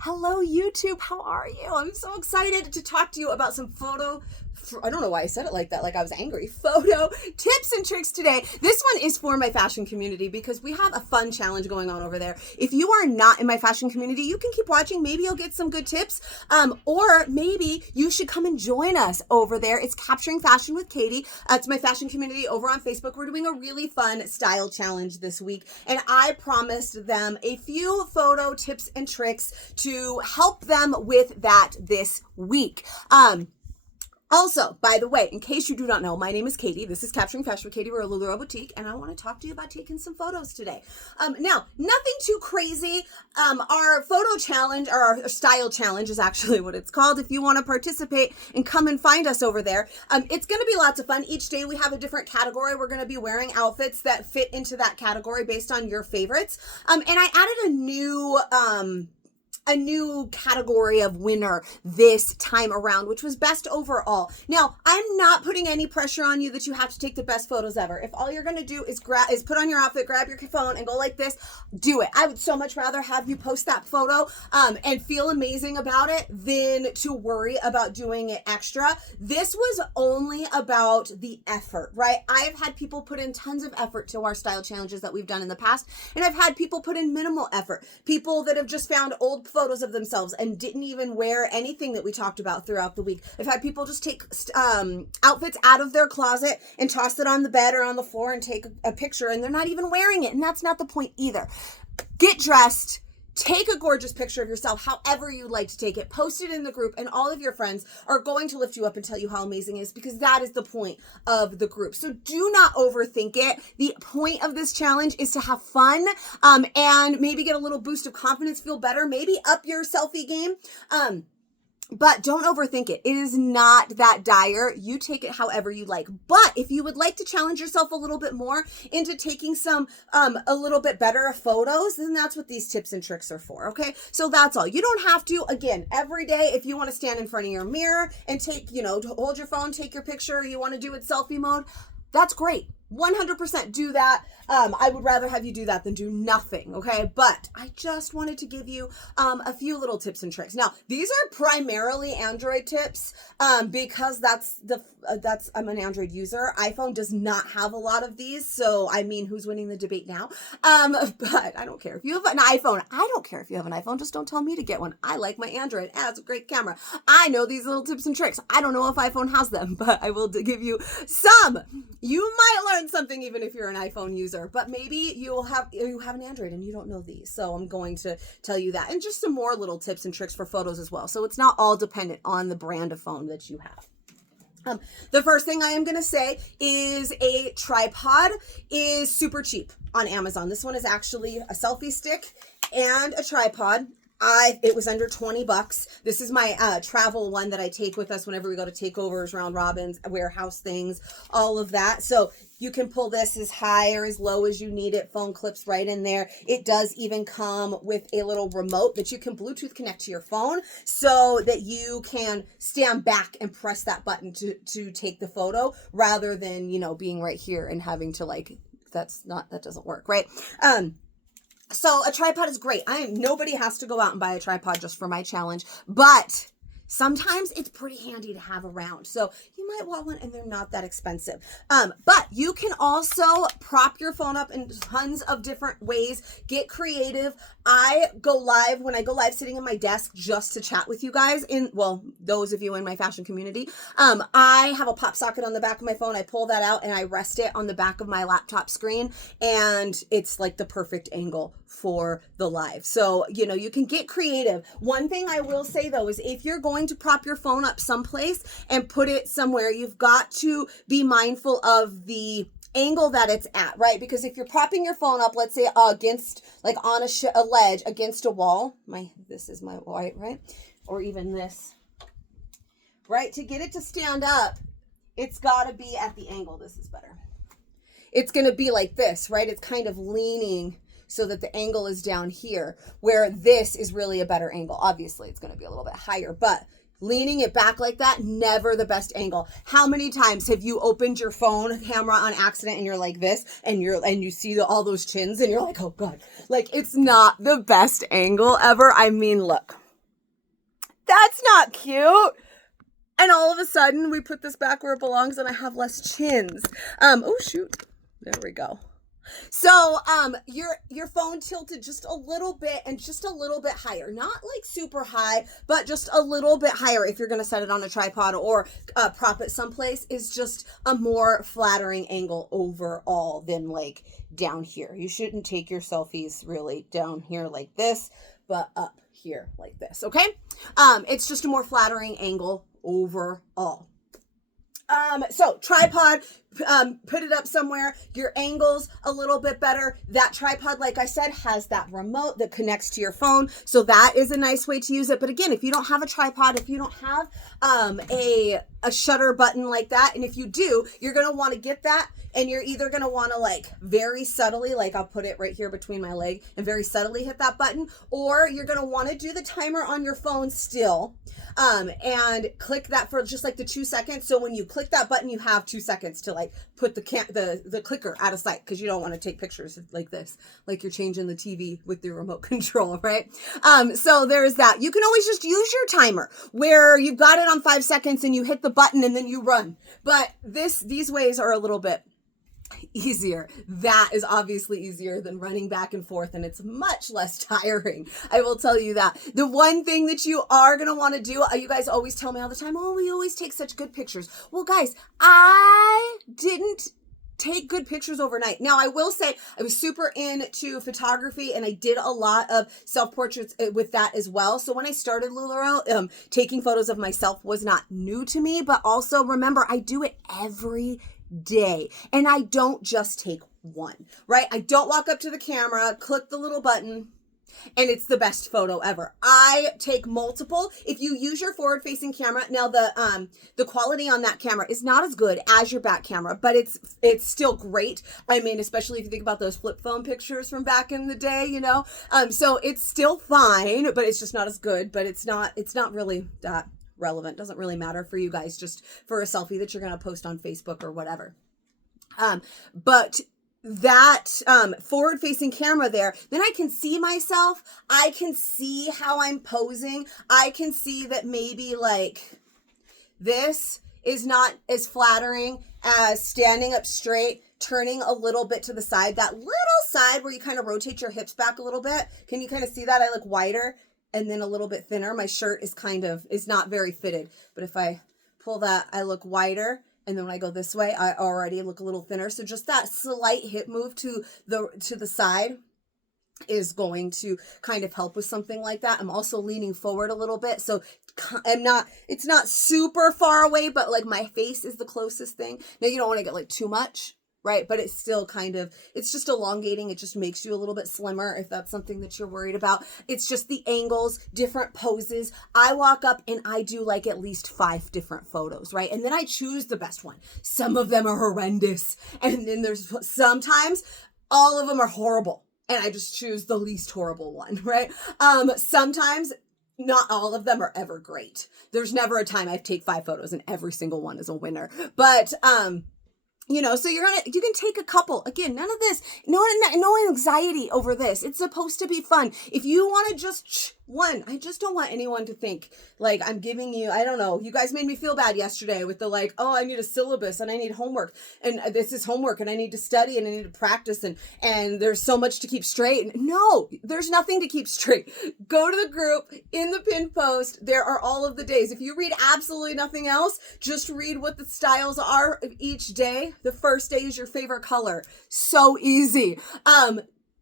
Hello, YouTube. How are you? I'm so excited to talk to you about some I don't know why I said it like that, like I was angry. Photo tips and tricks today. This one is for my fashion community because we have a fun challenge going on over there. If you are not in my fashion community, you can keep watching. Maybe you'll get some good tips. Or maybe you should come and join us over there. It's Capturing Fashion with Katie. It's my fashion community over on Facebook. We're doing a really fun style challenge this week. And I promised them a few photo tips and tricks to help them with that this week. Also, by the way, in case you do not know, my name is Katie. This is Capturing Fashion with Katie. We're a Lululemon boutique, and I want to talk to you about taking some photos today. Now, nothing too crazy. Our photo challenge, or our style challenge is actually what it's called. If you want to participate and come and find us over there, it's going to be lots of fun. Each day we have a different category. We're going to be wearing outfits that fit into that category based on your favorites. And I added a new category of winner this time around, which was best overall. Now, I'm not putting any pressure on you that you have to take the best photos ever. If all you're going to do is put on your outfit, grab your phone and go like this, do it. I would so much rather have you post that photo and feel amazing about it than to worry about doing it extra. This was only about the effort, right? I've had people put in tons of effort to our style challenges that we've done in the past, and I've had people put in minimal effort. People that have just found old photos of themselves and didn't even wear anything that we talked about throughout the week. I've had people just take outfits out of their closet and toss it on the bed or on the floor and take a picture, and they're not even wearing it. And that's not the point either. Get dressed. Take a gorgeous picture of yourself, however you like to take it. Post it in the group, and all of your friends are going to lift you up and tell you how amazing it is, because that is the point of the group. So do not overthink it. The point of this challenge is to have fun and maybe get a little boost of confidence, feel better, maybe up your selfie game. But don't overthink it. It is not that dire. You take it however you like. But if you would like to challenge yourself a little bit more into taking some a little bit better photos, then that's what these tips and tricks are for, okay? So that's all. You don't have to, again, every day, if you want to stand in front of your mirror and take, hold your phone, take your picture, you want to do it selfie mode, that's great. 100% do that. I would rather have you do that than do nothing, okay? But I just wanted to give you a few little tips and tricks. Now, these are primarily Android tips because I'm an Android user. iPhone does not have a lot of these, so I mean, who's winning the debate now? But I don't care if you have an iPhone. I don't care if you have an iPhone. Just don't tell me to get one. I like my Android. It has a great camera. I know these little tips and tricks. I don't know if iPhone has them, but I will give you some. You might learn something even if you're an iPhone user, but maybe you have an Android and you don't know these. So I'm going to tell you that, and just some more little tips and tricks for photos as well. So it's not all dependent on the brand of phone that you have. The first thing I am going to say is a tripod is super cheap on Amazon. This one is actually a selfie stick and a tripod. It was under $20. This is my travel one that I take with us whenever we go to takeovers, round robins, warehouse things, all of that. So you can pull this as high or as low as you need it. Phone clips right in there. It does even come with a little remote that you can Bluetooth connect to your phone so that you can stand back and press that button to take the photo, rather than, being right here and having to that doesn't work, right? So a tripod is great. Nobody has to go out and buy a tripod just for my challenge, but sometimes it's pretty handy to have around. So you might want one, and they're not that expensive. But you can also prop your phone up in tons of different ways. Get creative. When I go live sitting in my desk just to chat with you guys, those of you in my fashion community, I have a pop socket on the back of my phone. I pull that out and I rest it on the back of my laptop screen, and it's like the perfect angle for the live. So, you can get creative. One thing I will say though is, if you're going to prop your phone up someplace and put it somewhere, you've got to be mindful of the angle that it's at, right? Because if you're propping your phone up, let's say against, on a ledge against a wall, this is my white, right? Or even this, right? To get it to stand up, it's got to be at the angle. This is better. It's going to be like this, right? It's kind of leaning so that the angle is down here, where this is really a better angle. Obviously, it's going to be a little bit higher, but leaning it back like that, never the best angle. How many times have you opened your phone camera on accident and you're like this, and you see all those chins and you're like, oh God, it's not the best angle ever. I mean, look, that's not cute. And all of a sudden, we put this back where it belongs, and I have less chins. Oh, shoot. There we go. So, your phone tilted just a little bit and just a little bit higher. Not like super high, but just a little bit higher if you're going to set it on a tripod or prop it someplace is just a more flattering angle overall than like down here. You shouldn't take your selfies really down here like this, but up here like this, okay? It's just a more flattering angle overall. So tripod, put it up somewhere, your angle's a little bit better. That tripod, like I said, has that remote that connects to your phone. So that is a nice way to use it. But again, if you don't have a tripod, if you don't have a shutter button like that, and if you do, you're going to want to get that, and you're either going to want to like very subtly, like I'll put it right here between my leg and very subtly hit that button, or you're going to want to do the timer on your phone still, and click that for just like the 2 seconds. So when you click that button, you have 2 seconds to like put the clicker out of sight, because you don't want to take pictures like this, like you're changing the TV with your remote control, right? So there's that. You can always just use your timer where you've got it on 5 seconds and you hit the button and then you run. But these ways are a little bit easier. That is obviously easier than running back and forth, and it's much less tiring. I will tell you that. The one thing that you are going to want to do, you guys always tell me all the time, oh, we always take such good pictures. Well, guys, I didn't take good pictures overnight. Now, I will say I was super into photography, and I did a lot of self-portraits with that as well. So when I started LuLaRoe, taking photos of myself was not new to me, but also remember, I do it every day. And I don't just take one, right? I don't walk up to the camera, click the little button, and it's the best photo ever. I take multiple. If you use your forward-facing camera, now the quality on that camera is not as good as your back camera, but it's still great. I mean, especially if you think about those flip phone pictures from back in the day, you know. So it's still fine, but it's just not as good. But it's not really that relevant. Doesn't really matter for you guys, just for a selfie that you're going to post on Facebook or whatever. But that forward facing camera there, then I can see myself. I can see how I'm posing. I can see that maybe like this is not as flattering as standing up straight, turning a little bit to the side, that little side where you kind of rotate your hips back a little bit. Can you kind of see that? I look wider and then a little bit thinner. My shirt is not very fitted, but if I pull that, I look wider. And then when I go this way, I already look a little thinner. So just that slight hip move to the side is going to kind of help with something like that. I'm also leaning forward a little bit. So it's not super far away, but like my face is the closest thing. Now you don't want to get like too much, right? But it's still it's just elongating. It just makes you a little bit slimmer if that's something that you're worried about. It's just the angles, different poses. I walk up and I do like at least 5 different photos, right? And then I choose the best one. Some of them are horrendous. And then there's sometimes all of them are horrible. And I just choose the least horrible one, right? Sometimes not all of them are ever great. There's never a time I take 5 photos and every single one is a winner. But, you know, so you can take a couple. Again, none of this, no anxiety over this. It's supposed to be fun. If you want to just one, I just don't want anyone to think like I'm giving you, I don't know, you guys made me feel bad yesterday with the like, oh, I need a syllabus and I need homework and this is homework and I need to study and I need to practice and there's so much to keep straight. No, there's nothing to keep straight. Go to the group in the pinned post. There are all of the days. If you read absolutely nothing else, just read what the styles are of each day. The first day is your favorite color. So easy.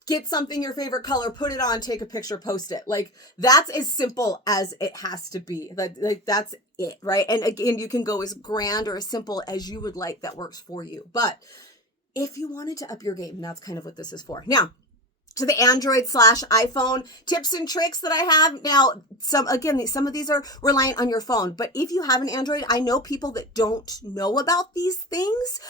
Get something your favorite color, put it on, take a picture, post it. Like that's as simple as it has to be. Like that's it, right? And again, you can go as grand or as simple as you would like that works for you. But if you wanted to up your game, that's kind of what this is for. Now, to the Android/iPhone tips and tricks that I have. Now, some of these are reliant on your phone, but if you have an Android, I know people that don't know about these things.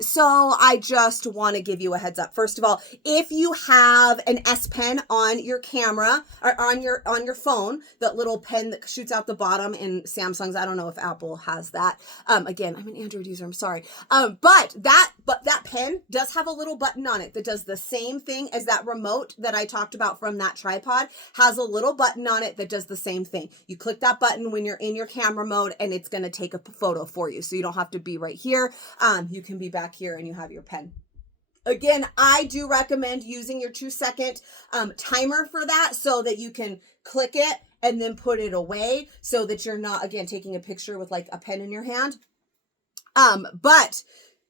So I just want to give you a heads up. First of all, if you have an S Pen on your camera or on your phone, that little pen that shoots out the bottom in Samsung's, I don't know if Apple has that. Again, I'm an Android user, I'm sorry. But that pen does have a little button on it that does the same thing as that remote that I talked about from that tripod has a little button on it that does the same thing. You click that button when you're in your camera mode and it's going to take a photo for you. So you don't have to be right here. You can be back here and you have your pen. Again, I do recommend using your 2-second timer for that so that you can click it and then put it away so that you're not, again, taking a picture with like a pen in your hand. But,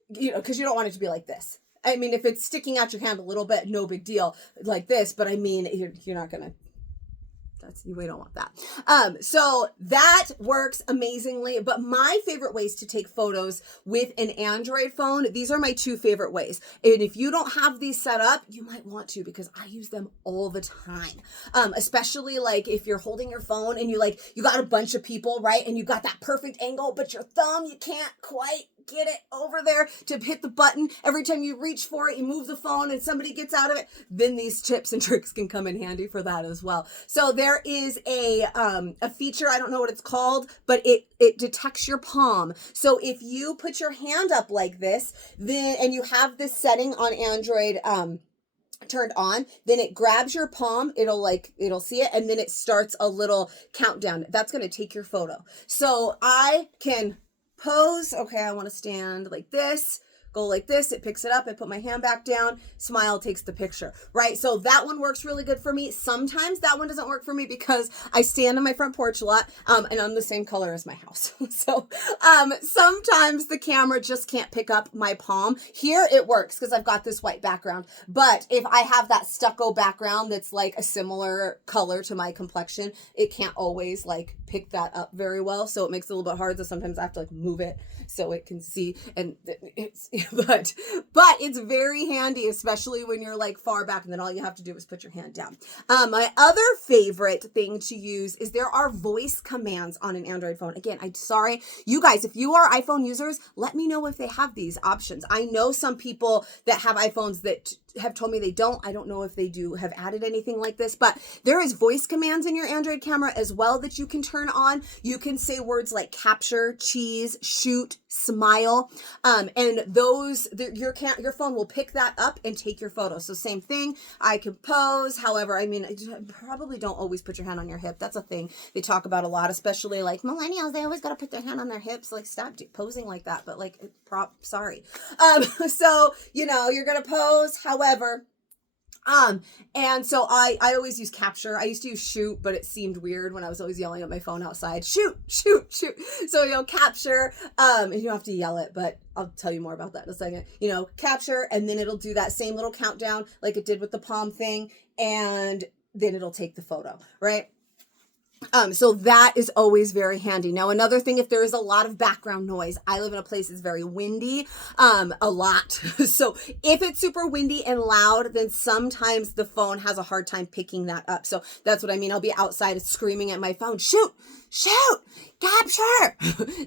you know, because you don't want it to be like this. I mean, if it's sticking out your hand a little bit, no big deal like this. But I mean, you're not going to. We don't want that. So that works amazingly. But my favorite ways to take photos with an Android phone, these are my 2 favorite ways. And if you don't have these set up, you might want to, because I use them all the time. Especially like if you're holding your phone and you got a bunch of people, right? And you got that perfect angle, but your thumb, you can't quite get it over there to hit the button. Every time you reach for it, you move the phone and somebody gets out of it. Then these tips and tricks can come in handy for that as well. So there is a feature, I don't know what it's called, but it detects your palm. So if you put your hand up like this, then, and you have this setting on Android, turned on, then it grabs your palm, it'll see it, and then it starts a little countdown. That's going to take your photo. So I can pose. Okay, I want to stand like this, go like this. It picks it up. I put my hand back down, smile, takes the picture, right? So that one works really good for me. Sometimes that one doesn't work for me because I stand on my front porch a lot, and I'm the same color as my house. So sometimes the camera just can't pick up my palm. Here it works because I've got this white background. But if I have that stucco background that's like a similar color to my complexion, it can't always like pick that up very well. So it makes it a little bit hard. So sometimes I have to like move it so it can see, and it's but it's very handy, especially when you're like far back and then all you have to do is put your hand down. My other favorite thing to use is there are voice commands on an Android phone. Again, I'm sorry, you guys, if you are iPhone users, let me know if they have these options. I know some people that have iPhones that have told me they don't. I don't know if they do have added anything like this, but there is voice commands in your Android camera as well that you can turn on. You can say words like capture, cheese, shoot, smile, and those, your phone will pick that up and take your photo. So same thing, I can pose. However, I mean, probably don't always put your hand on your hip. That's a thing they talk about a lot, especially like millennials. They always got to put their hand on their hips. Like, stop posing like that. But like, sorry. So, you know, you're going to pose. However, and so I always use capture. I used to use shoot, but it seemed weird when I was always yelling at my phone outside, shoot, shoot, shoot. So, you know, capture, and you don't have to yell it, but I'll tell you more about that in a second. You know, capture, and then it'll do that same little countdown like it did with the palm thing, and then it'll take the photo, right? So that is always very handy. Now, another thing, if there is a lot of background noise, I live in a place that's very windy, a lot. So if it's super windy and loud, then sometimes the phone has a hard time picking that up. So that's what I mean. I'll be outside screaming at my phone, shoot, shoot, capture,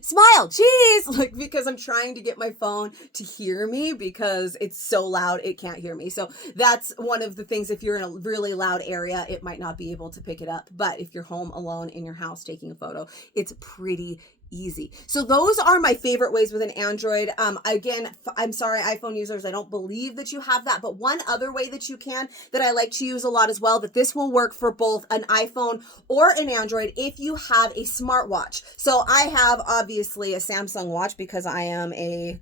smile, cheese, like, because I'm trying to get my phone to hear me because it's so loud it can't hear me. So that's one of the things. If you're in a really loud area, it might not be able to pick it up. But if you're home alone in your house taking a photo, it's pretty easy. So those are my favorite ways with an Android. Again, I'm sorry, iPhone users, I don't believe that you have that, but one other way that you can, that I like to use a lot as well, that this will work for both an iPhone or an Android if you have a smartwatch. So I have obviously a Samsung watch because I am a,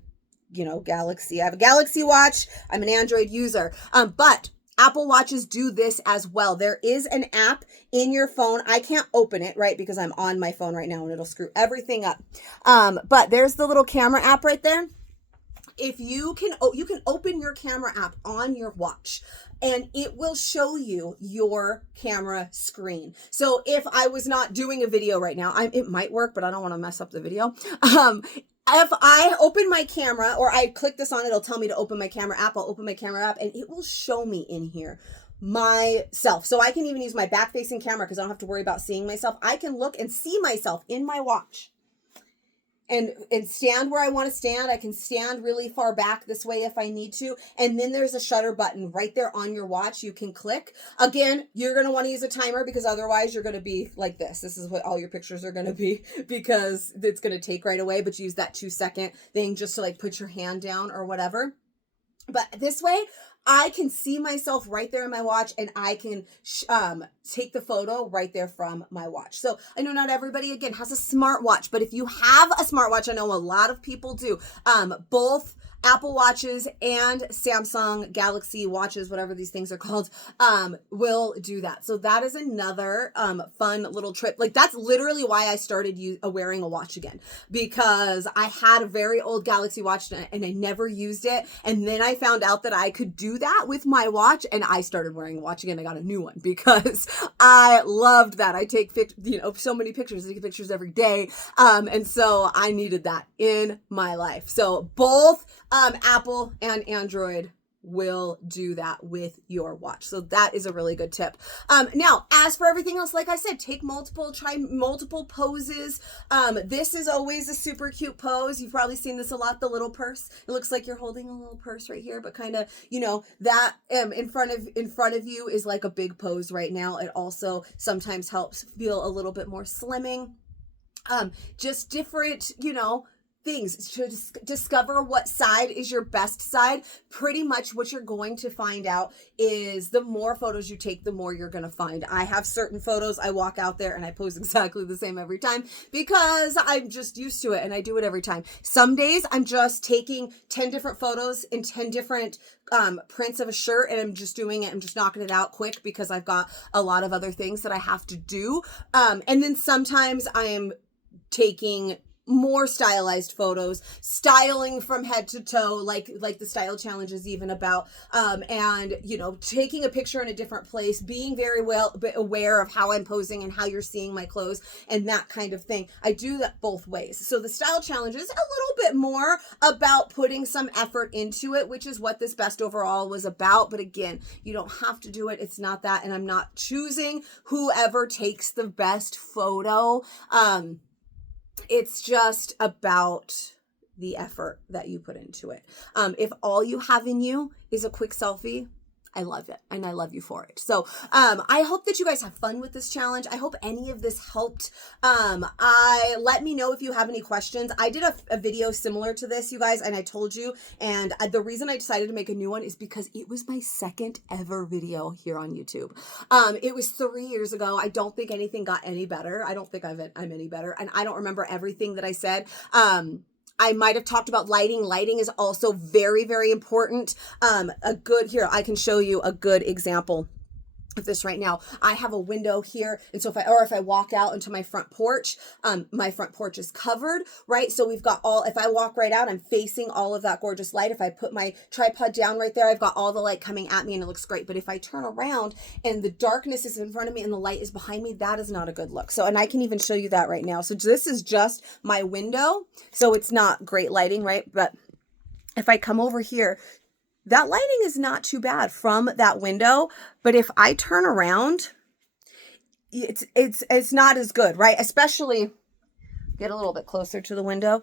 Galaxy. I have a Galaxy watch. I'm an Android user. But Apple Watches do this as well. There is an app in your phone. I can't open it, right, because I'm on my phone right now and it'll screw everything up. But there's the little camera app right there. If you can open your camera app on your watch and it will show you your camera screen. So if I was not doing a video right now, it might work, but I don't want to mess up the video. If I open my camera or I click this on, it'll tell me to open my camera app. I'll open my camera app and it will show me in here myself. So I can even use my back facing camera because I don't have to worry about seeing myself. I can look and see myself in my watch and stand where I want to stand. I can stand really far back this way if I need to. And then there's a shutter button right there on your watch. You can click. Again, you're going to want to use a timer because otherwise you're going to be like this. This is what all your pictures are going to be because it's going to take right away. But use that 2-second thing just to like put your hand down or whatever. But this way, I can see myself right there in my watch, and I can take the photo right there from my watch. So I know not everybody, again, has a smartwatch, but if you have a smartwatch, I know a lot of people do, both Apple Watches and Samsung Galaxy watches, whatever these things are called, will do that. So that is another fun little trip. Like, that's literally why I started wearing a watch again, because I had a very old Galaxy watch and I never used it. And then I found out that I could do that with my watch, and I started wearing a watch again. I got a new one because I loved that. I take so many pictures. I take pictures every day. And so I needed that in my life. So both Apple and Android will do that with your watch. So that is a really good tip. Now, as for everything else, like I said, try multiple poses. This is always a super cute pose. You've probably seen this a lot, the little purse. It looks like you're holding a little purse right here, but kind of, that in front of you is like a big pose right now. It also sometimes helps feel a little bit more slimming. Just different, things to discover what side is your best side. Pretty much what you're going to find out is the more photos you take, the more you're going to find. I have certain photos, I walk out there and I pose exactly the same every time because I'm just used to it and I do it every time. Some days I'm just taking 10 different photos in 10 different prints of a shirt, and I'm just doing it. I'm just knocking it out quick because I've got a lot of other things that I have to do. And then sometimes I am taking more stylized photos, styling from head to toe, like the style challenge is even about, and taking a picture in a different place, being very well aware of how I'm posing and how you're seeing my clothes and that kind of thing. I do that both ways. So the style challenge is a little bit more about putting some effort into it, which is what this best overall was about. But again, you don't have to do it. It's not that, and I'm not choosing whoever takes the best photo. It's just about the effort that you put into it. If all you have in you is a quick selfie, I love it, and I love you for it. So I hope that you guys have fun with this challenge. I hope any of this helped. Let me know if you have any questions. I did a video similar to this, you guys, and I told you, and the reason I decided to make a new one is because it was my second ever video here on YouTube. It was 3 years ago. I don't think anything got any better. I don't think I'm any better, and I don't remember everything that I said. I might have talked about lighting. Lighting is also very, very important. Here, I can show you a good example of this right now. I have a window here, and so if I walk out into my front porch is covered, right? So we've got if I walk right out, I'm facing all of that gorgeous light. If I put my tripod down right there, I've got all the light coming at me and it looks great. But if I turn around and the darkness is in front of me and the light is behind me, that is not a good look. So, and I can even show you that right now. So this is just my window. So it's not great lighting, right? But if I come over here, that lighting is not too bad from that window, but if I turn around, it's not as good, right? Especially, get a little bit closer to the window.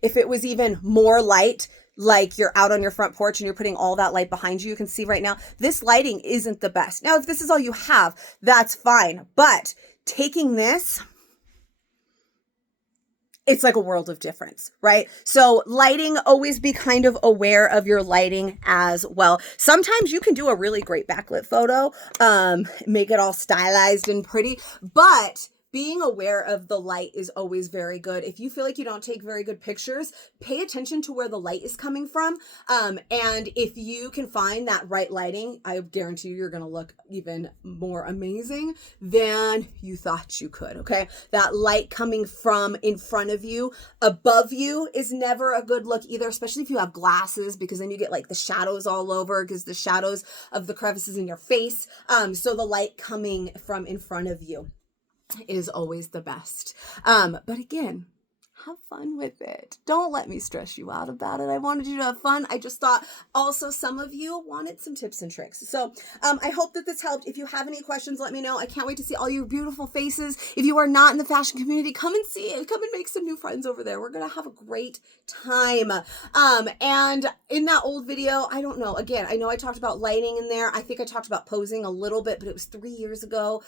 If it was even more light, like you're out on your front porch and you're putting all that light behind you, you can see right now, this lighting isn't the best. Now, if this is all you have, that's fine. But taking this, it's like a world of difference, right? So lighting, always be kind of aware of your lighting as well. Sometimes you can do a really great backlit photo, make it all stylized and pretty, but being aware of the light is always very good. If you feel like you don't take very good pictures, pay attention to where the light is coming from. And if you can find that right lighting, I guarantee you're going to look even more amazing than you thought you could. Okay. That light coming from in front of you, above you is never a good look either, especially if you have glasses, because then you get like the shadows all over because the shadows of the crevices in your face. So the light coming from in front of you is always the best. But again, have fun with it. Don't let me stress you out about it. I wanted you to have fun. I just thought also some of you wanted some tips and tricks. So I hope that this helped. If you have any questions, let me know. I can't wait to see all your beautiful faces. If you are not in the fashion community, come and see it. Come and make some new friends over there. We're going to have a great time. And in that old video, I don't know. Again, I know I talked about lighting in there. I think I talked about posing a little bit, but it was 3 years ago.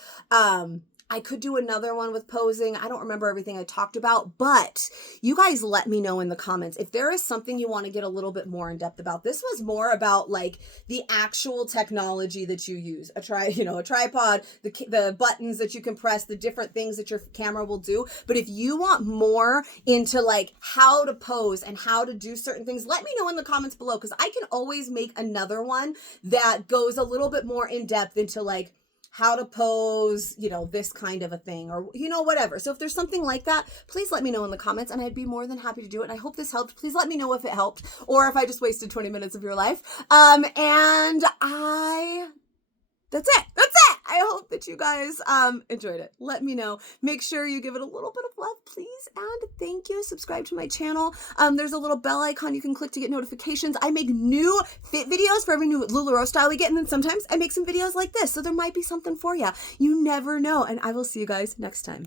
I could do another one with posing. I don't remember everything I talked about, but you guys let me know in the comments if there is something you want to get a little bit more in depth about. This was more about like the actual technology that you use, a tripod, the buttons that you can press, the different things that your camera will do. But if you want more into like how to pose and how to do certain things, let me know in the comments below, because I can always make another one that goes a little bit more in depth into like how to pose, this kind of a thing, or, whatever. So if there's something like that, please let me know in the comments, and I'd be more than happy to do it. And I hope this helped. Please let me know if it helped, or if I just wasted 20 minutes of your life. That's it. I hope that you guys enjoyed it. Let me know. Make sure you give it a little bit of love, please. And thank you. Subscribe to my channel. There's a little bell icon you can click to get notifications. I make new fit videos for every new LuLaRoe style we get. And then sometimes I make some videos like this. So there might be something for you. You never know. And I will see you guys next time.